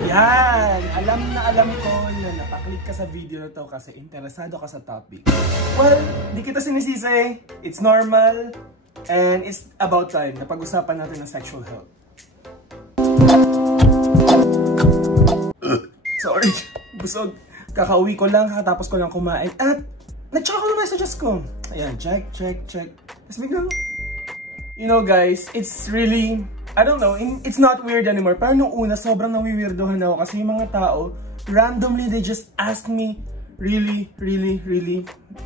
Yan! Alam ko na napaklik ka sa video na to kasi interesado ka sa topic. Well, di kita sinisisi. It's normal. And it's about time na pag-usapan natin ng sexual health. Sorry, busog. Kakauwi ko lang, kakatapos ko lang kumain. At nag-check ako ng messages ko. Ayan, check. Tapos biglang, you know guys, it's really, I don't know, it's not weird anymore. Pero nung una, sobrang nawiwirdohan ako kasi yung mga tao, randomly, they just ask me really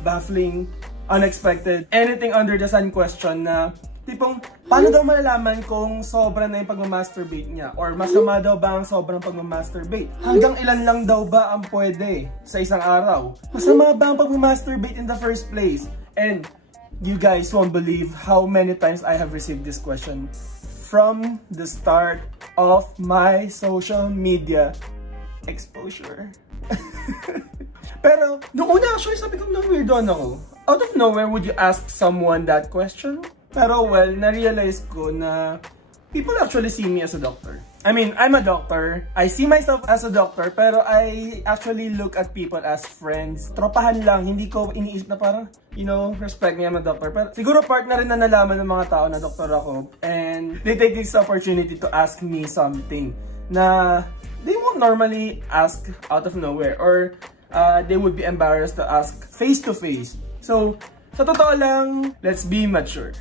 baffling, unexpected, anything under the sun question na, tipong, paano daw malalaman kung sobra na yung pagmamasturbate niya? Or masama daw ba ang sobrang pagmamasturbate? Hanggang ilan lang daw ba ang pwede sa isang araw? Masama ba ang pagmamasturbate in the first place? And you guys won't believe how many times I have received this question from the start of my social media exposure. Pero, nung una actually sabi ko, weirdo ako. Out of nowhere, would you ask someone that question? Pero well, na-realize ko na people actually see me as a doctor. I mean, I'm a doctor. I see myself as a doctor, pero I actually look at people as friends. Tropahan lang, hindi ko iniisip na parang, you know, respect me, I'm a doctor. Pero siguro part na rin na nalaman ng mga tao na doktor ako. And they take this opportunity to ask me something na they won't normally ask out of nowhere. Or they would be embarrassed to ask face to face. So, sa totoo lang, let's be mature.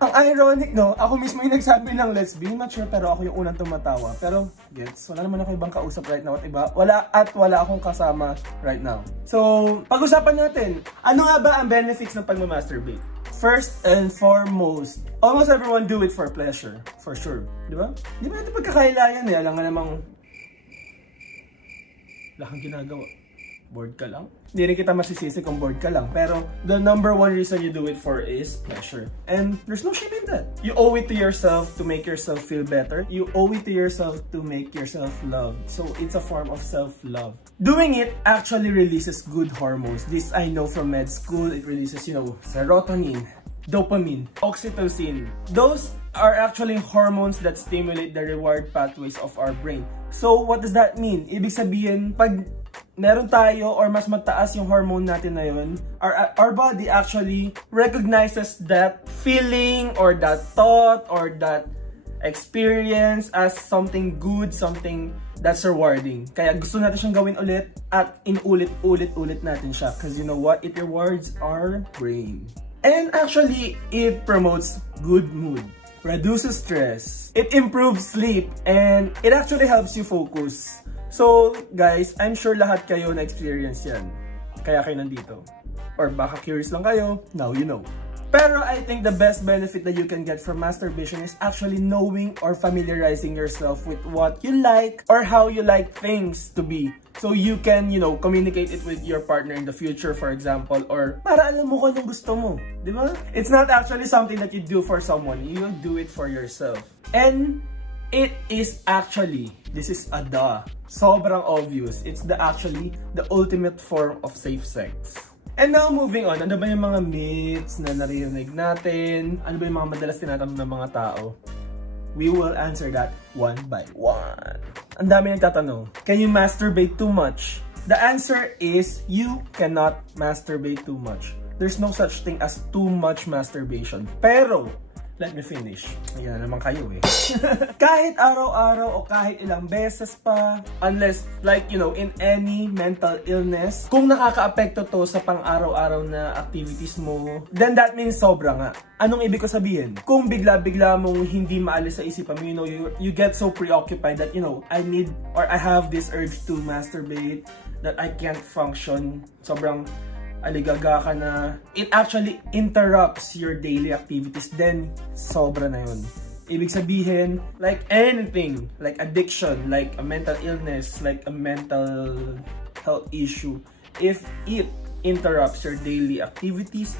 Ang ironic, no? Ako mismo yung nagsabi ng let's be mature, pero ako yung unang tumatawa. Pero, gets, wala naman ako ibang kausap right now at iba. Wala akong kasama right now. So, pag-usapan natin, ano nga ba ang benefits ng pagmamasturbate? First and foremost, almost everyone do it for pleasure. For sure. Di ba? Di ba natin pagkakailayan eh? Alam nga namang wala kang ginagawa. Bored ka lang? Hindi rin kita masisisi kung bored ka lang. Pero the number one reason you do it for is pleasure. And there's no shame in that. You owe it to yourself to make yourself feel better. You owe it to yourself to make yourself loved. So it's a form of self-love. Doing it actually releases good hormones. This I know from med school. It releases, you know, serotonin, dopamine, oxytocin. Those are actually hormones that stimulate the reward pathways of our brain. So what does that mean? Ibig sabihin, pag meron tayo or mas mataas yung hormone natin na yun, our body actually recognizes that feeling or that thought or that experience as something good, something that's rewarding. Kaya gusto natin siyang gawin ulit at inulit-ulit natin siya. Because you know what? It rewards our brain. And actually, it promotes good mood, reduces stress, it improves sleep, and it actually helps you focus. So, guys, I'm sure lahat kayo na-experience yan. Kaya kayo nandito. Or baka curious lang kayo, now you know. Pero I think the best benefit that you can get from masturbation is actually knowing or familiarizing yourself with what you like or how you like things to be. So you can, you know, communicate it with your partner in the future, for example, or para alam mo kung anong gusto mo. Di ba? It's not actually something that you do for someone. You do it for yourself. And it is actually, this is a sobrang obvious. It's actually the ultimate form of safe sex. And now, moving on, ano ba yung mga myths na naririnig natin? Ano ba yung mga madalas tinatanong ng mga tao? We will answer that one by one. Ang dami nagtatanong, can you masturbate too much? The answer is, you cannot masturbate too much. There's no such thing as too much masturbation. Pero, let me finish. Ayan naman kayo eh. Kahit araw-araw o kahit ilang beses pa, unless like, you know, in any mental illness, kung nakaka-apekto to sa pang-araw-araw na activities mo, then that means sobra nga. Anong ibig ko sabihin? Kung bigla-bigla mong hindi maalis sa isipan mo, you know, you get so preoccupied that, you know, I need or I have this urge to masturbate that I can't function. Sobrang aligaga ka na, it actually interrupts your daily activities, then sobra na yun. Ibig sabihin, like anything, like addiction, like a mental illness, like a mental health issue, if it interrupts your daily activities,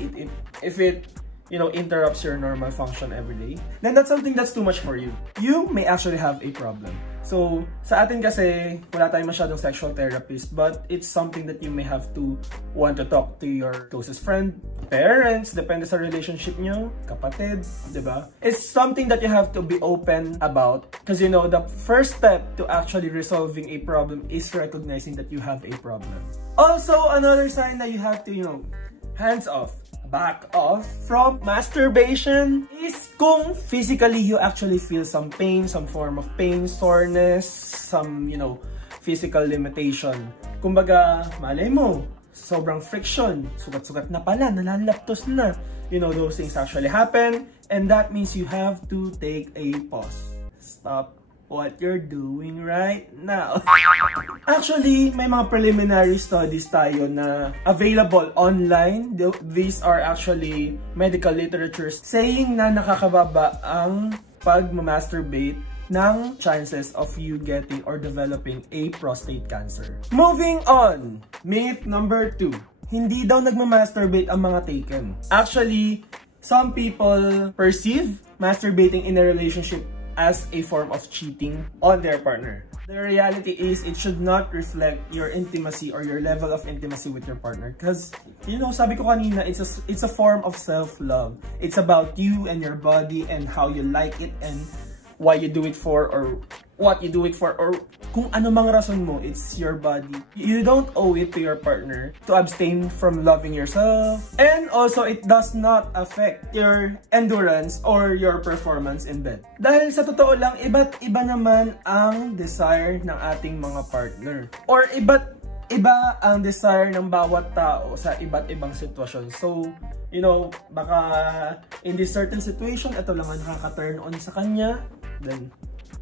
if it you know, interrupts your normal function every day, then that's something that's too much for you. You may actually have a problem. So, sa atin kasi, wala tayong masyadong sexual therapist, but it's something that you may have to want to talk to your closest friend, parents, depende sa relationship nyo, kapatid, diba? It's something that you have to be open about because you know, the first step to actually resolving a problem is recognizing that you have a problem. Also, another sign that you have to, you know, hands off, back off from masturbation is kung physically you actually feel some pain, some form of pain, soreness, some, you know, physical limitation. Kumbaga, malay mo, sobrang friction, sugat-sugat na pala, nalalaptos na. You know, those things actually happen, and that means you have to take a pause. Stop what you're doing right now. Actually, may mga preliminary studies tayo na available online. These are actually medical literatures saying na nakakababa ang pag-masturbate ng chances of you getting or developing a prostate cancer. Moving on, myth number 2. Hindi daw nagmamasturbate ang mga taken. Actually, some people perceive masturbating in a relationship as a form of cheating on their partner. The reality is it should not reflect your intimacy or your level of intimacy with your partner. Because, you know, sabi ko kanina, it's a form of self-love. It's about you and your body and how you like it and why you do it for or what you do it for or kung ano mang rason mo, it's your body. You don't owe it to your partner to abstain from loving yourself. And also, it does not affect your endurance or your performance in bed. Dahil sa totoo lang, iba't iba naman ang desire ng ating mga partner. Or iba't iba ang desire ng bawat tao sa iba't ibang sitwasyon. So, you know, baka in this certain situation, ito lang ang nakaka-turn on sa kanya. Then,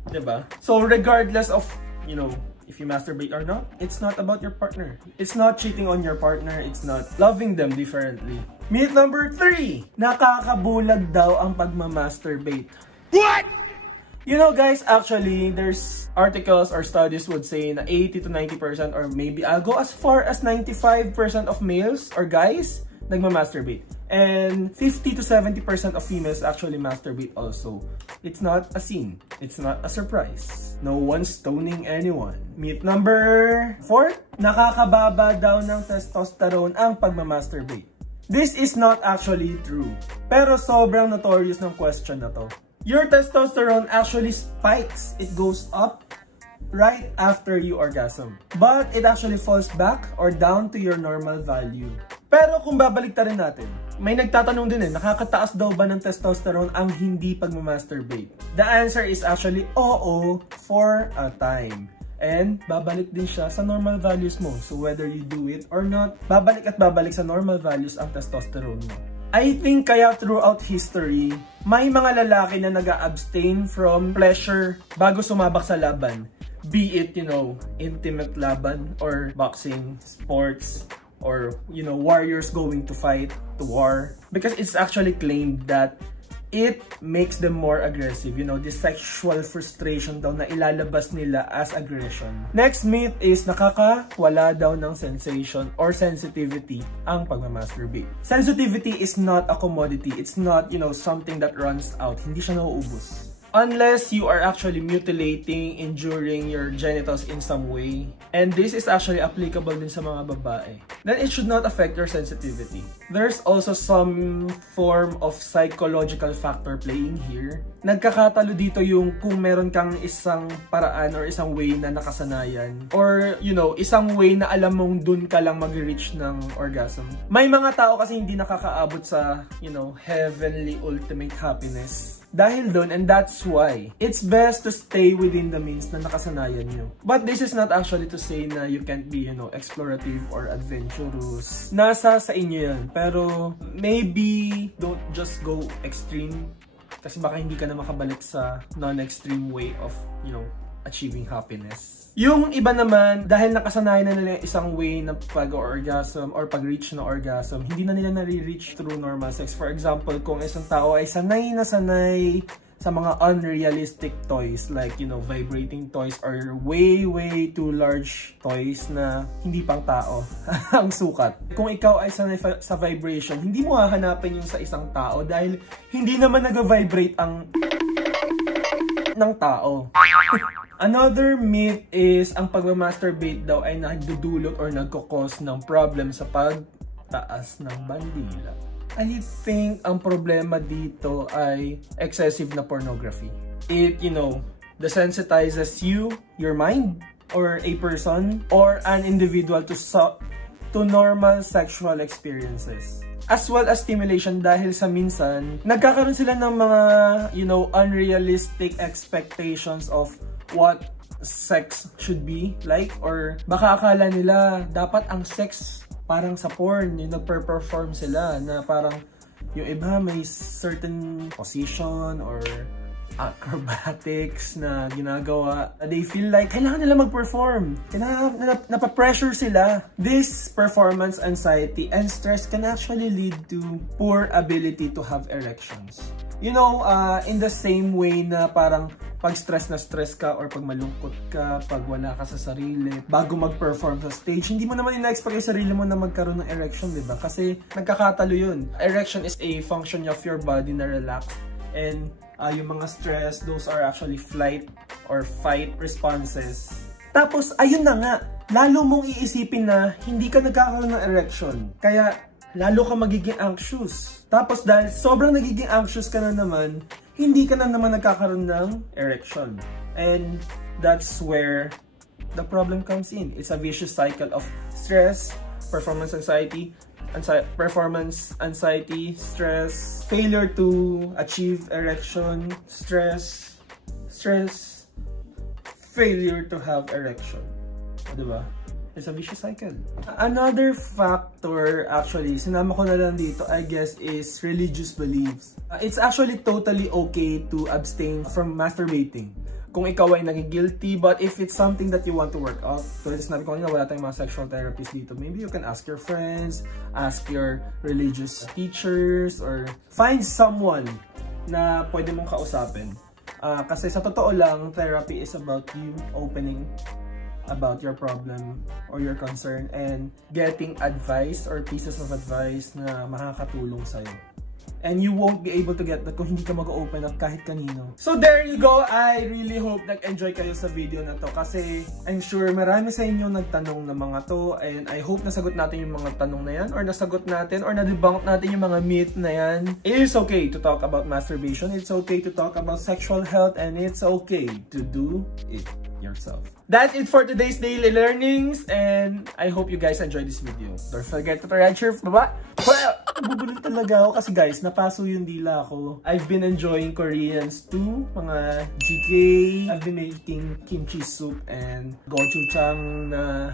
diba? So, regardless of, you know, if you masturbate or not, it's not about your partner. It's not cheating on your partner. It's not loving them differently. Myth number 3. Nakakabulag daw ang pagmamasturbate. What? You know, guys, actually, there's articles or studies would say na 80 to 90% or maybe I'll go as far as 95% of males or guys nagmamasturbate. And 50 to 70% of females actually masturbate also. It's not a sin. It's not a surprise. No one's stoning anyone. Myth number 4. Nakakababa daw ng testosterone ang pagmamasturbate. This is not actually true. Pero sobrang notorious ng question na to. Your testosterone actually spikes. It goes up right after you orgasm. But it actually falls back or down to your normal value. Pero kung babaliktarin natin, may nagtatanong din nakakataas daw ba ng testosterone ang hindi pagmamasturbate? The answer is actually oo for a time. And babalik din siya sa normal values mo. So whether you do it or not, babalik at babalik sa normal values ang testosterone mo. I think kaya throughout history, may mga lalaki na nag-abstain from pleasure bago sumabak sa laban. Be it, you know, intimate laban or boxing, sports, or, you know, warriors going to fight, to war. Because it's actually claimed that it makes them more aggressive. You know, the sexual frustration daw na ilalabas nila as aggression. Next myth is nakakawala daw ng sensation or sensitivity ang pagmamasturbate. Sensitivity is not a commodity. It's not, you know, something that runs out. Hindi siya nauubos. Unless you are actually mutilating, injuring your genitals in some way. And this is actually applicable din sa mga babae. Then it should not affect your sensitivity. There's also some form of psychological factor playing here. Nagkakatalo dito yung kung meron kang isang paraan or isang way na nakasanayan. Or, you know, isang way na alam mong dun ka lang mag-reach ng orgasm. May mga tao kasi hindi nakakaabot sa, you know, heavenly ultimate happiness. Dahil doon, and that's why it's best to stay within the means na nakasanayan nyo. But this is not actually to say na you can't be, you know, explorative or adventurous. Nasa sa inyo yan. Pero maybe don't just go extreme. Kasi baka hindi ka na makabalik sa non-extreme way of, you know, achieving happiness. Yung iba naman, dahil nakasanayan na nila isang way na pag-orgasm or pag-reach na orgasm, hindi na nila nare-reach through normal sex. For example, kung isang tao ay sanay na sanay sa mga unrealistic toys like, you know, vibrating toys or way too large toys na hindi pang tao ang sukat. Kung ikaw ay sanay sa vibration, hindi mo hahanapin yung sa isang tao dahil hindi naman nag-vibrate ang ng tao. Another myth is ang pagmamasturbate daw ay nagdudulot or nagkakos ng problem sa pagtaas ng bandila. I think ang problema dito ay excessive na pornography. It, desensitizes you, your mind, or a person, or an individual to normal sexual experiences. As well as stimulation dahil sa minsan, nagkakaroon sila ng mga, unrealistic expectations of what sex should be like, or baka akala nila dapat ang sex parang sa porn, yung nagper-perform sila na parang yung iba may certain position or acrobatics na ginagawa. They feel like kailangan nila mag-perform. Napapressure sila. This performance anxiety and stress can actually lead to poor ability to have erections. In the same way na parang pag stress na stress ka or pag malungkot ka, pag wala ka sa sarili, bago mag-perform sa stage, hindi mo naman ina-expect yung sarili mo na magkaroon ng erection, diba? Kasi nagkakatalo yun. Erection is a function of your body na relax. And yung mga stress, those are actually flight or fight responses. Tapos, ayun na nga, lalo mong iisipin na hindi ka nagkakaroon ng erection. Kaya, lalo ka magiging anxious. Tapos, dahil sobrang nagiging anxious ka na naman, hindi ka na naman nagkakaroon ng erection. And that's where the problem comes in. It's a vicious cycle of stress, performance anxiety, stress, failure to achieve erection, stress, failure to have erection. Diba? It's a vicious cycle. Another factor, actually, sinama ko na lang dito, I guess, is religious beliefs. It's actually totally okay to abstain from masturbating kung ikaw ay naging-guilty, but if it's something that you want to work out, tulad sinabi ko kanina, wala tayong mga sexual therapists dito, maybe you can ask your friends, ask your religious teachers, or find someone na pwede mong kausapin. Kasi sa totoo lang, therapy is about you opening about your problem or your concern and getting advice or pieces of advice na makakatulong sa'yo. And you won't be able to get that kung hindi ka mag-open up kahit kanino. So there you go. I really hope nag-enjoy kayo sa video na to kasi I'm sure marami sa inyo nagtanong ng mga to, and I hope nasagot natin yung mga tanong na yan, or nasagot natin or na-debunk natin yung mga myth na yan. It is okay to talk about masturbation. It's okay to talk about sexual health, and it's okay to do it yourself. That's it for today's daily learnings, and I hope you guys enjoyed this video. Don't forget to rate, share, baba. Bubulol talaga ako kasi guys, napaso yung dila ko. I've been enjoying Koreans too, mga jjigae. I've been making kimchi soup and gochujang na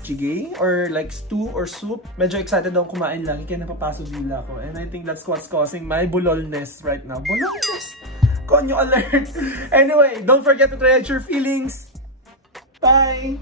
jjigae or like stew or soup. Medyo excited akong kumain lagi kaya napapaso dila ko, and I think that's what's causing my bulolness right now. Bulolness! Konyo alert! Anyway, don't forget to try out your feelings. Bye!